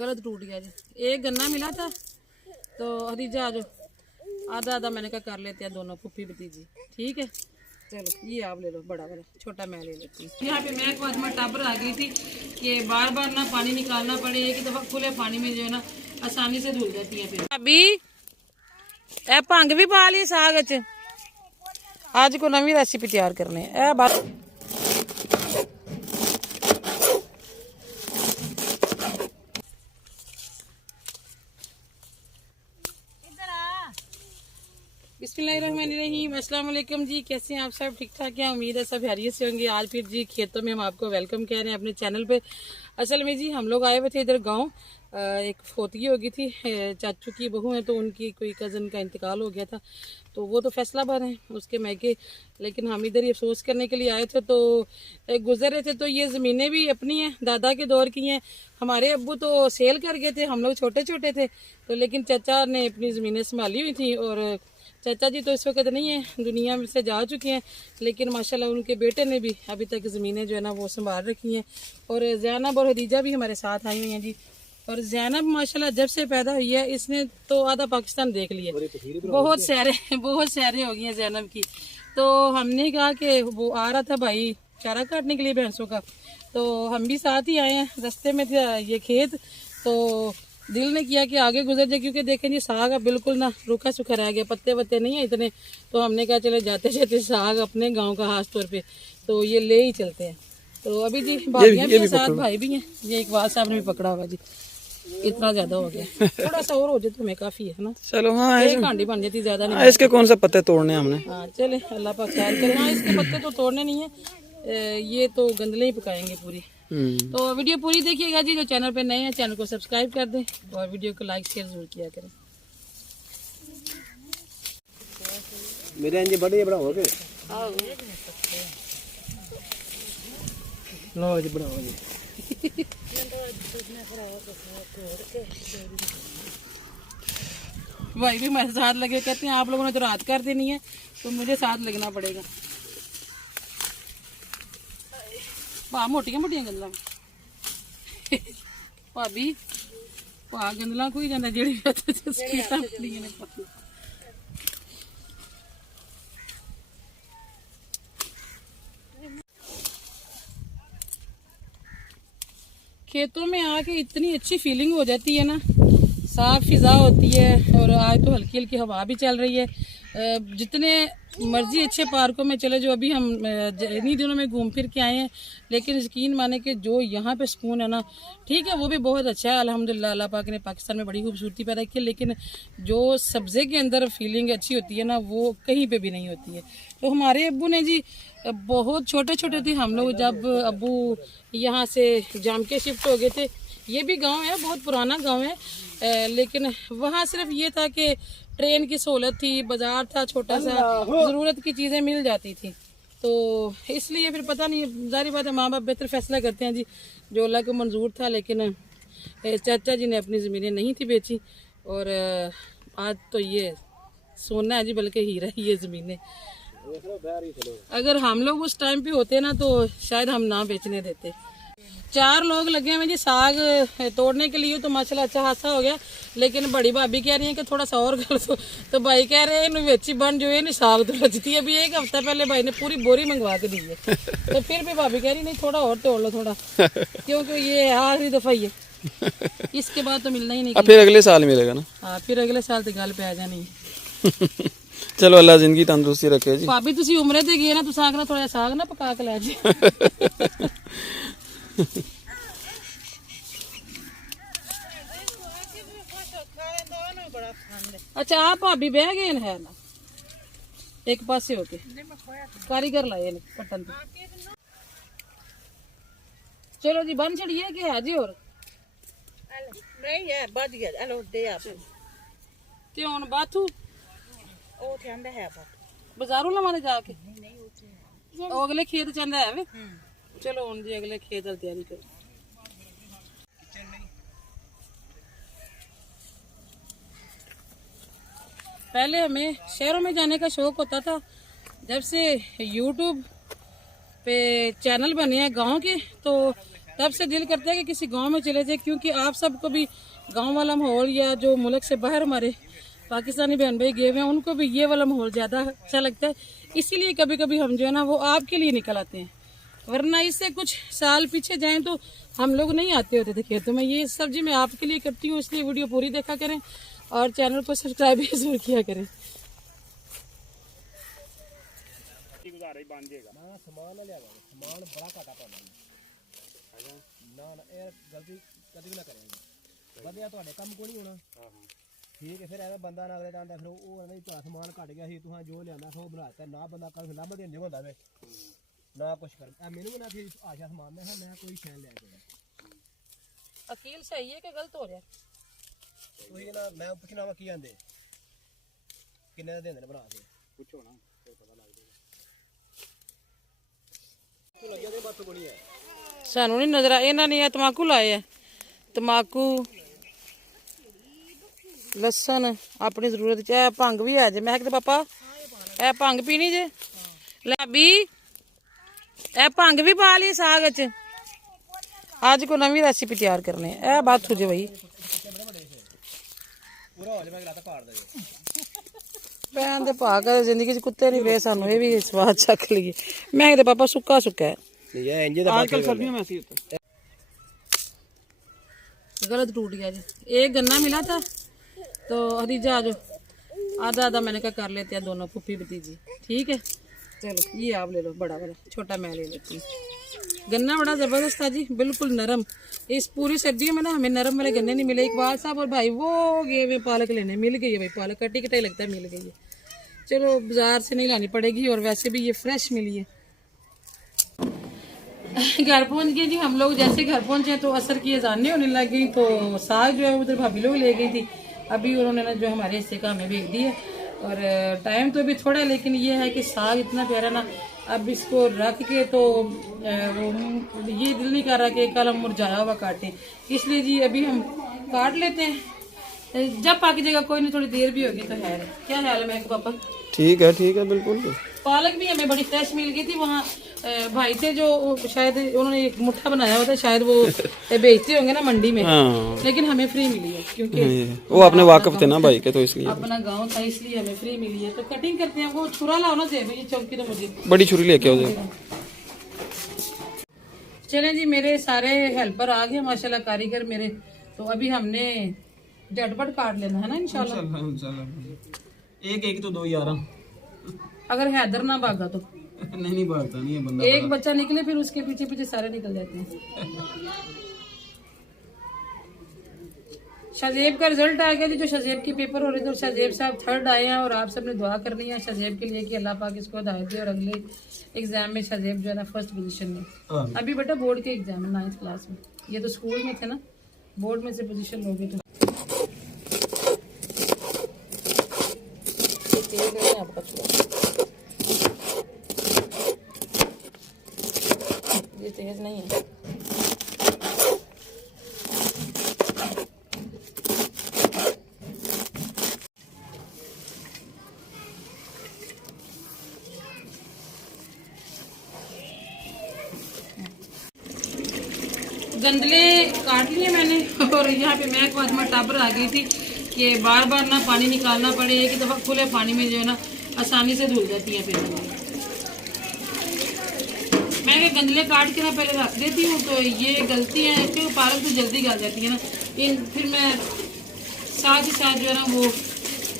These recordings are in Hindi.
गलत टूट गया जी। एक गन्ना मिला था तो हदीजा आज आधा आधा मैंने कहा कर लेते हैं दोनों फूफी भतीजी। ठीक है चलो ये आप ले लो बड़ा वाला, छोटा मैं ले लेती हूँ। यहाँ पे मैं आज मैं टबर आ गई थी कि बार बार ना पानी निकालना पड़े, एक दफा खुले पानी में जो है ना आसानी से धुल जाती है। फिर अभी ए भंग भी पा ली साग च। आज को नवी रेसिपी तैयार करने ए बात बिस्मिल्लाहिर्रहमानिर्रहीम। अस्सलाम वालेकुम जी, कैसे हैं आप सब? ठीक ठाक हैं, उम्मीद है सब हैरियत से होंगे। आज फिर जी खेतों में हम आपको वेलकम कह रहे हैं अपने चैनल पे। असल में जी हम लोग आए हुए थे इधर गांव, एक फोतगी हो गई थी, चाचू की बहू है तो उनकी कोई कज़न का इंतकाल हो गया था तो वो तो फैसलाबाद हैं उसके मैके, लेकिन हम इधर ये अफसोस करने के लिए आए थे तो गुजर रहे थे। तो ये ज़मीनें भी अपनी हैं, दादा के दौर की हैं। हमारे अब्बू तो सेल कर गए थे, हम लोग छोटे छोटे थे तो, लेकिन चाचा ने अपनी ज़मीनें संभाली हुई थी और चाचा जी तो इस वक्त नहीं है, दुनिया में से जा चुके हैं, लेकिन माशाल्लाह उनके बेटे ने भी अभी तक ज़मीनें जो है ना वो संभाल रखी हैं। और ज़ैनब और हदीजा भी हमारे साथ आई हुई हैं जी। और ज़ैनब माशाल्लाह जब से पैदा हुई है इसने तो आधा पाकिस्तान देख लिया, बहुत सैरे हो गई हैं ज़ैनब की। तो हमने कहा कि वो आ रहा था भाई चारा काटने के लिए भैंसों का, तो हम भी साथ ही आए हैं। रास्ते में था ये खेत तो दिल ने किया कि आगे गुजर जाए, क्योंकि देखें जी साग अब बिल्कुल ना रूखा सूखा रह गया, पत्ते वत्ते नहीं है इतने। तो हमने कहा चले जाते जाते साग अपने गांव का खास तौर पे तो ये ले ही चलते हैं। तो अभी जी भाइयां भी साथ भाई भी हैं, ये इकबाल साहब ने भी पकड़ा होगा जी। इतना ज्यादा हो गया, थोड़ा सा और हो जाए तो हमें काफी है ना। चलो हाँ एक हांडी बन जाती, ज्यादा नहीं। इसके कौन सा पत्ते तोड़ने हमने? हाँ चले अल्लाह पाक खैर करे। हाँ इसके पत्ते तो तोड़ने नहीं है, ये तो गंदले ही पकाएंगे पूरी। तो वीडियो पूरी देखिएगा जी। जो चैनल पे नए हैं चैनल को सब्सक्राइब कर दें और वीडियो को लाइक शेयर जरूर किया करें। मेरे अंजे बड़े बनाओ के लो जी बनाओ जी। भाई भी मेरे साथ लगे, कहते हैं आप लोगों ने तो रात कर देनी है तो मुझे साथ लगना पड़ेगा। भा मोटियां मोटियां गंदला भाभी भा गंदला कोई जाना जेड़ी खेतों में आके इतनी अच्छी फीलिंग हो जाती है ना, साफ फिजा होती है। और आज तो हल्की हल्की हवा भी चल रही है। जितने मर्जी अच्छे पार्कों में चले जो अभी हम इन्हीं दिनों में घूम फिर के आए हैं, लेकिन यकीन माने कि जो यहाँ पे सुकून है ना, ठीक है वो भी बहुत अच्छा है अल्हम्दुलिल्लाह। अल्लाह पाक ने पाकिस्तान में बड़ी खूबसूरती पैदा की है, लेकिन जो सब्जे के अंदर फीलिंग अच्छी होती है ना वो कहीं पे भी नहीं होती है। तो हमारे अब्बू ने जी बहुत छोटे छोटे थे हम लोग जब अब्बू यहाँ से जाम के शिफ्ट हो गए थे। ये भी गांव है, बहुत पुराना गांव है, लेकिन वहाँ सिर्फ ये था कि ट्रेन की सहूलत थी, बाजार था छोटा सा, ज़रूरत की चीज़ें मिल जाती थी। तो इसलिए फिर पता नहीं, जारी बात है माँ बाप बेहतर फैसला करते हैं जी, जो अल्लाह को मंजूर था। लेकिन चाचा जी ने अपनी ज़मीनें नहीं थी बेची और आज तो ये सोना है जी, बल्कि हीरा ही ये ज़मीनें। अगर हम लोग उस टाइम पे होते ना तो शायद हम ना बेचने देते। 4 लोग लगे हुए जी साग तोड़ने के लिए, तो माशाल्लाह अच्छा हादसा हो गया। लेकिन बड़ी भाभी कह रही है कि थोड़ा सा और कर दो, तो भाई कह रहे हैं वेची बन जो है साग तो लचती है। अभी 1 हफ्ता पहले भाई ने पूरी बोरी मंगवा के दी है, तो फिर भी भाभी कह रही नहीं थोड़ा और तोड़ लो थोड़ा, क्योंकि ये आखिरी दफा ही है, इसके बाद तो मिलना ही नहीं। फिर अगले साल मिलेगा ना? हाँ फिर अगले साल तो गल पे आ जानी। चलो अल्लाह जिंदगी तंदुरुस्ती रखे जी। भाभी तुसी उमरे ते गए ना, तुस आखना थोड़ा साग ना पका के लै जी। अच्छा आप भाभी बह गए है ना एक पासे होके, कारीगर लाए कटन पे। चलो जी बन छड़िए कि है जी और नहीं है बच गया। हेलो दे आप ते हुन बाथू ओ थंदा है बात बाजारों लवाने जाके ओ अगले खेत चंदा है वे। चलो हुन जी अगले खेत दी तैयारी करो। पहले हमें शहरों में जाने का शौक होता था, जब से YouTube पे चैनल बने हैं गांव के तो तब से दिल करता है कि किसी गांव में चले जाए, क्योंकि आप सबको भी गांव वाला माहौल या जो मुल्क से बाहर हमारे पाकिस्तानी बहन भाई गए हुए हैं उनको भी ये वाला माहौल ज़्यादा अच्छा लगता है। इसीलिए कभी कभी हम जो है ना वो आपके लिए निकल आते हैं, वरना इससे कुछ साल पीछे जाएं तो हम लोग नहीं आते होते थे खेतों में। ये सब जी मैं आपके लिए करती हूँ, इसलिए वीडियो पूरी देखा करें और चैनल को सब्सक्राइब भी जरूर किया करें। ठीक है फिर ऐसा बंदा ना अगले जाता फिर वो नहीं तो समान घट गया तुहां जो लिया सो बनाता ना बंदा कल लभ देने होंदा वे ना कुछ कर मैनू ना फिर आशा समान में मैं कोई शैन ले गया अकील सही है कि गलत हो रहा है? कोई ना मैं पूछना वा की आंदे किन्ने दा देंदे ने बना के पूछो ना फिर पता लग जाएगा तो लग गया बात कोनी है सानू नहीं नजर आ इन्हां ने तमाकू लाए है, तमाकू लसन अपनी जरूरत च भंग भी है जे। मैं कहते पापा ए भंग पीनी जे लै बी ए भंग भी पा ली साग च। अज को नवी रेसिपी तैयार करने ए बात हो जे भाई पूरा हो जाए मैं लाता काट दे भैन दे भा कर जिंदगी च कुत्ते नहीं पे सानू ये भी स्वाद चख लिए। मैं कहते पापा सुक्का सुक्का है ये इंजे दा आजकल सर्दियों में ऐसे ही होता है। गलत टूट गया जी। एक गन्ना मिला था तो हदीजा आज आधा आधा मैंने कहा कर लेते हैं दोनों पुप्पी भतीजी, ठीक है चलो ये आप ले लो बड़ा वाला, छोटा मैं ले लेती हूँ। गन्ना बड़ा ज़बरदस्त था जी, बिल्कुल नरम। इस पूरी सर्दियों में ना हमें नरम वाले गन्ने नहीं मिले। इकबाल साहब और भाई वो गए हुए पालक लेने, मिल गई है भाई पालक, कटी कटाई लगता है मिल गई है। चलो बाजार से नहीं लानी पड़ेगी और वैसे भी ये फ्रेश मिली है। घर पहुंच गए जी हम लोग। जैसे घर पहुंचे तो असर की अजान नहीं होने लग गई, तो साग जो है उधर भाभी लोग ले गई थी। अभी उन्होंने ना जो हमारे हिस्से का हमें भेज दिया और टाइम तो अभी थोड़ा है, लेकिन ये है कि साग इतना प्यारा ना, अब इसको रख के तो वो ये दिल नहीं कर रहा कि कल हम मुरझाया हुआ काटें, इसलिए जी अभी हम काट लेते हैं। जब पक जाएगा कोई नहीं, थोड़ी देर भी होगी तो है। क्या हाल है मैं पापा? ठीक है बिल्कुल। पालक भी हमें बड़ी फ्रेश मिल गई थी। वहाँ भाई थे जो शायद उन्होंने एक मुट्ठा बनाया हुआ था, शायद वो बेचते होंगे ना मंडी में, हाँ लेकिन हमें फ्री मिली है क्योंकि वो अपने वाकफ थे ना भाई के, तो इसलिए अपना गांव था इसलिए हमें फ्री मिली है। तो कटिंग करते हैं। वो छुरा लाओ ना दे भैया चौकी तो मुझे बड़ी छुरी लेके आओ। चलें जी, मेरे सारे हेल्पर आ गए माशाल्लाह, कारीगर मेरे। तो अभी हमने झटपट काट लेना है ना इंशाल्लाह। एक एक तो दो यार अगर हैदर ना भागा तो नहीं भागता नहीं है बंदा। एक बच्चा निकले फिर उसके पीछे पीछे सारे निकल जाते हैं। शाजेब का रिजल्ट आ गया जी, जो शाजेब के पेपर हो रहे थे और शाजेब साहब 3rd आए हैं और आप सबने दुआ करनी है शाजेब के लिए कि अल्लाह पाक इसको हिदायत दे और अगले एग्जाम में शाजेब जो है ना 1st पोजीशन में। अभी बेटा बोर्ड के एग्जाम है 9th क्लास में, ये तो स्कूल में थे ना, बोर्ड में से पोजीशन हो गई। तो आपका ये तेज नहीं है। गंदले काट लिए मैंने और यहाँ पे मैं आज मैं टाबर आ गई थी कि बार बार ना पानी निकालना पड़े, एक ही दफ़ा खुले पानी में जो है ना आसानी से धुल जाती है। फिर मैं गंदले काट के ना पहले रख देती हूँ, तो ये गलती है क्योंकि पालक तो जल्दी गल जाती है ना। फिर मैं साथ ही साथ जो है ना वो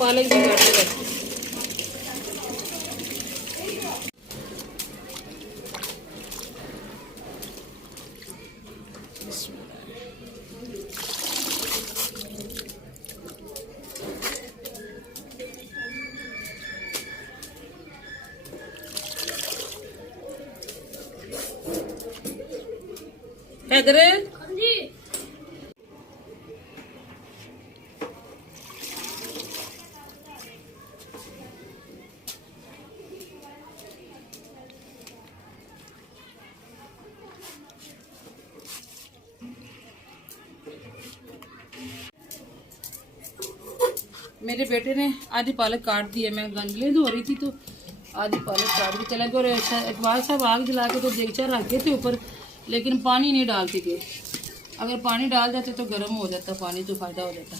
पालक भी काटते रहती हूँ। हैदर मेरे बेटे ने आज ही पालक काट दिया। मैं गंदले धो रही थी तो आज ही पालक काट के चला गया। और इकबाल साहब आग जला के तो देगचा रख गए थे ऊपर लेकिन पानी नहीं डालती थी। अगर पानी डाल देते तो गर्म हो जाता पानी, तो फायदा हो जाता।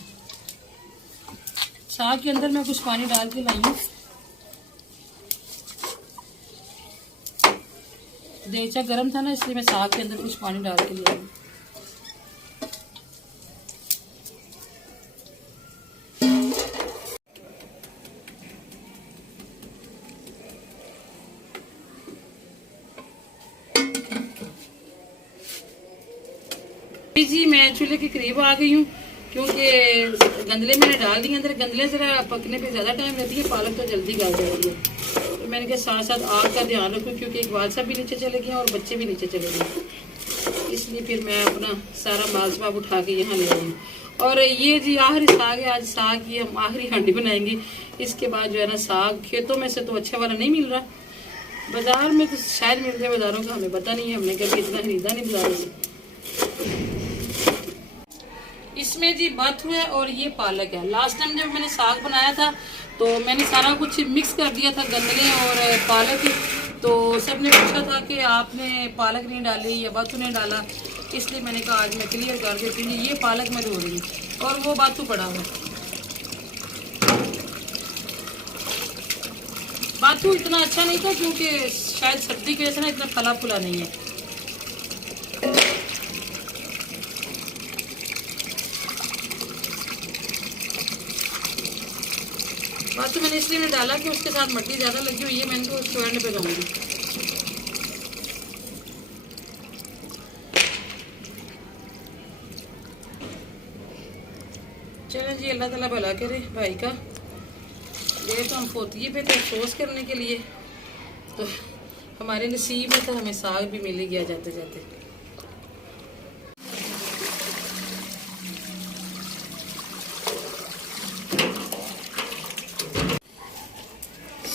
साग के अंदर मैं कुछ पानी डाल के लाई हूँ। देगचा गर्म था ना, इसलिए मैं साग के अंदर कुछ पानी डाल के ले आई हूँ। जी मैं चूल्हे के करीब आ गई हूँ, क्योंकि गंदले मैंने डाल दिए अंदर। गंदले जरा पकने पे ज़्यादा टाइम लगती है, पालक तो जल्दी गल जाती है। तो मैंने कहा साथ साथ आग का ध्यान रखूँ, क्योंकि इकबाल साहब भी नीचे चले गए और बच्चे भी नीचे चले गए, इसलिए फिर मैं अपना सारा माल साब उठा के यहाँ ले आई हूँ। और ये जी आखिरी साग है, आज साग की हम आखिरी हांडी बनाएंगे। इसके बाद जो है ना, साग खेतों में से तो अच्छा वाला नहीं मिल रहा, बाजार में तो शायद मिल जाए, बाजारों का हमें पता नहीं है, हमने कभी इतना खरीदा नहीं बाजारों से। इसमें जी बाथू है और ये पालक है। लास्ट टाइम जब मैंने साग बनाया था तो मैंने सारा कुछ मिक्स कर दिया था, गंदले और पालक। तो सबने पूछा था कि आपने पालक नहीं डाली या बाथू नहीं डाला, इसलिए मैंने कहा आज मैं क्लियर कर देती हूँ। ये पालक मैं धो रही हूँ और वो बाथू पड़ा हुआ। बाथू इतना अच्छा नहीं था, क्योंकि शायद सर्दी की वजह से ना इतना फला फुला नहीं है। बाथू मैंने इसलिए नहीं डाला कि उसके साथ मट्टी ज़्यादा लगी हुई है, मैंने तो उसको एंड पे दूंगी। चलें जी, अल्लाह ताला भला करे भाई का। गए तो हम पोतिये पे थे अफसोस करने के लिए, तो हमारे नसीब में तो हमें साग भी मिल गया जाते जाते।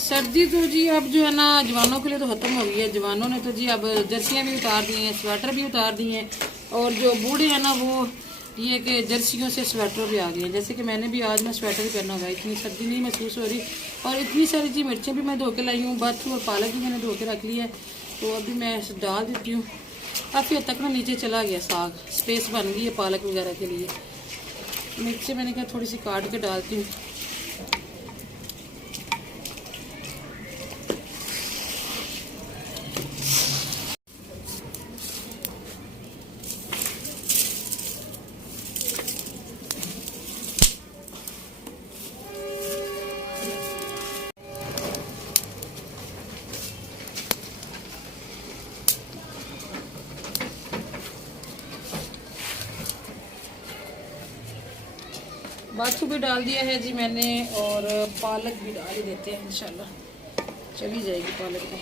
सर्दी तो जी अब जो है ना जवानों के लिए तो ख़त्म हो गई है। जवानों ने तो जी अब जर्सियाँ भी उतार दी हैं, स्वेटर भी उतार दिए हैं, और जो बूढ़े हैं ना वो ये कि जर्सियों से स्वेटर भी आ गए हैं। जैसे कि मैंने भी आज ना स्वेटर ही पहना हुआ है, इतनी सर्दी नहीं महसूस हो रही। और इतनी सारी जी मिर्चें भी मैं धो के लाई हूँ, बाथू और पालक भी मैंने धो के रख ली है, तो अभी मैं डाल देती हूँ। काफ़ी हद तक ना नीचे चला गया साग, स्पेस बन गई है पालक वगैरह के लिए। मिर्चें मैंने कहा थोड़ी सी काट के डालती हूँ। बाथू भी डाल दिया है जी मैंने, और पालक भी डाल ही देते हैं, इंशाल्लाह चली जाएगी पालक में।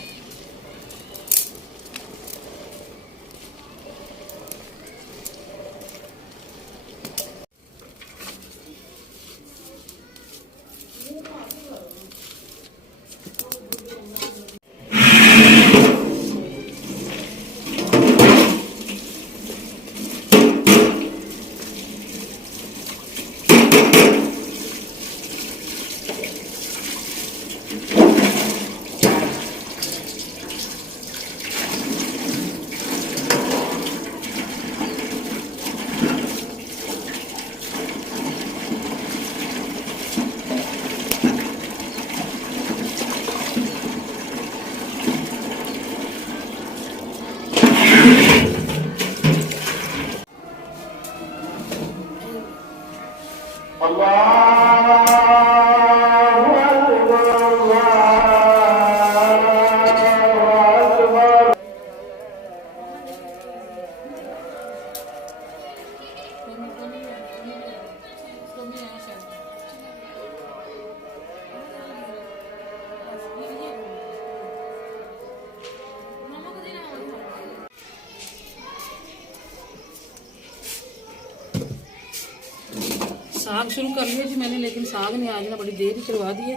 साग शुरू कर लिया जी मैंने, लेकिन साग ने आज ना बड़ी देर ही चलवा दी है।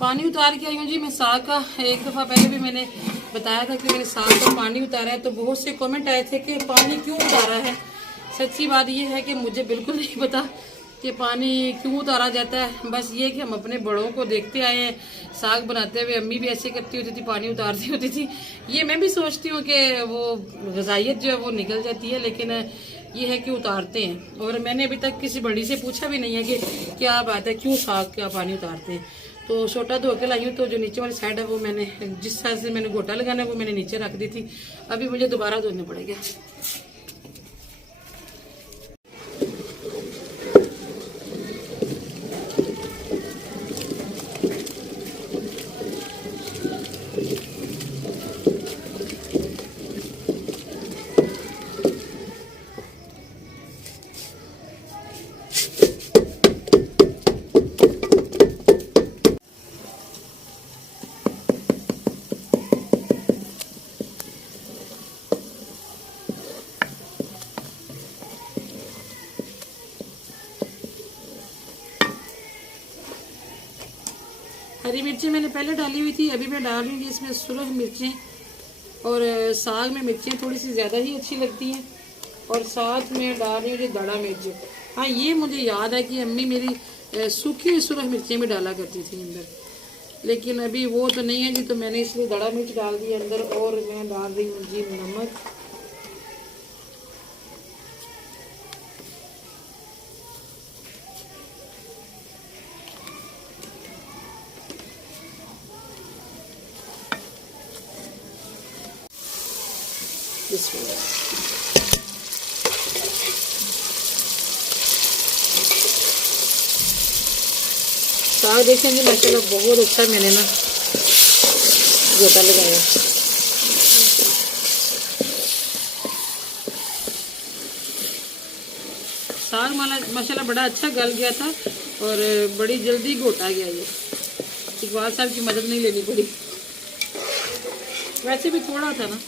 पानी उतार के आई हूँ जी मैं साग का। एक दफ़ा पहले भी मैंने बताया था कि मैंने साग का पानी उतारा है, तो बहुत से कमेंट आए थे कि पानी क्यों उतारा है। सच्ची बात यह है कि मुझे बिल्कुल नहीं पता कि पानी क्यों उतारा जाता है। बस ये कि हम अपने बड़ों को देखते आए हैं, साग बनाते हुए अम्मी भी ऐसे करती होती थी, पानी उतारती होती थी। ये मैं भी सोचती हूँ कि वो ग़िज़ाइयत जो है वो निकल जाती है, लेकिन ये है कि उतारते हैं। और मैंने अभी तक किसी बड़ी से पूछा भी नहीं है कि क्या बात है, क्यों साग का पानी उतारते हैं। तो छोटा धो के लाई हूँ, तो जो नीचे वाली साइड है वो मैंने जिस तरह से मैंने गोटा लगाना है वो मैंने नीचे रख दी थी। अभी मुझे दोबारा धोने पड़ेगा। हरी मिर्ची मैंने पहले डाली हुई थी, अभी मैं डाल रही हूँ इसमें सुरख मिर्चें। और साग में मिर्चें थोड़ी सी ज़्यादा ही अच्छी लगती हैं। और साथ में डाल रही हूँ ये दड़ा मिर्च। हाँ, ये मुझे याद है कि अम्मी मेरी सूखी हुई सुरख मिर्चें भी डाला करती थी अंदर, लेकिन अभी वो तो नहीं है जी, तो मैंने इसलिए दड़ा मिर्च डाल दी अंदर। और मैं डाल रही हूँ जी नमक। साग देखें जी माशाल्लाह बहुत अच्छा मैंने ना गोटा लगाया। साग माशाल्लाह बड़ा अच्छा गल गया था और बड़ी जल्दी घोटा गया। ये इकबाल साहब की मदद नहीं लेनी पड़ी, वैसे भी थोड़ा था ना।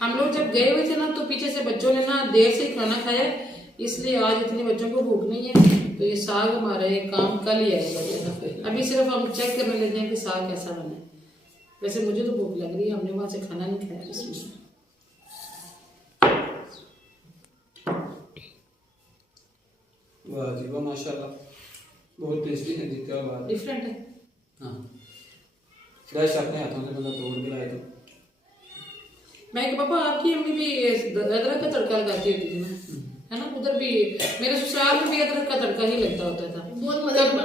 हम लोग जब गए हुए थे ना, तो पीछे से बच्चों ने ना देर से खाना खाया, इसलिए आज इतने बच्चों को भूख नहीं है। तो ये साग हमारा ये काम कल ही आएगा। अभी सिर्फ हम चेक करने लगे हैं कि साग कैसा बना है। वैसे मुझे तो भूख लग रही है, हमने वहां से खाना नहीं खाया। इसमें वाह जी वाह, माशाल्लाह बहुत टेस्टी है जी, क्या बात है। डिफरेंट है। हाँ, फ्रेश अपने हाथों से बंदा तोड़ के लाए तो। मैं कि पापा आपकी अम्मी भी अदरक का तड़का लगाती होती थी ना, है ना? उधर भी मेरे ससुराल में भी अदरक का तड़का ही लगता होता था। बहुत मजा आता।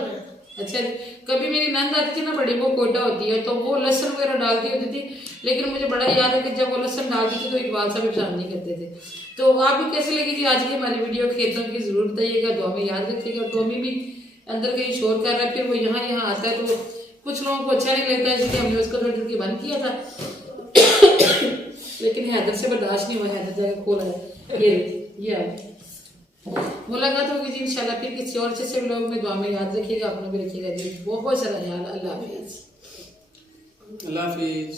अच्छा, कभी मेरी नंद आती थी ना बड़ी, वो कोटा होती है, तो वो लहसुन वगैरह डालती होती थी। लेकिन मुझे बड़ा याद है कि जब वो लहसुन डालती थी तो इकबाल साहब भी पसंद नहीं करते थे। तो आपको कैसी लगी जी आज की हमारी वीडियो? खेतों की जरूर बताइएगा, दुआ में याद रखिएगा। टॉमी भी अंदर कहीं शोर कर रहा है, फिर वो यहाँ आता है, तो कुछ लोगों को अच्छा नहीं लगता है, इसलिए हमने उसको थोड़ी बंद किया था। लेकिन हैदर से बर्दाश्त नहीं हुआ, हैदर जाकर खोला है। ये आ मुलाकात होगी जी इंशाल्लाह फिर किसी और अच्छे से व्लॉग में। दुआ में याद रखिएगा, अपना भी रखिएगा जी। बहुत सारा ख्याल। अल्लाह हाफिज। अल्लाह हाफिज।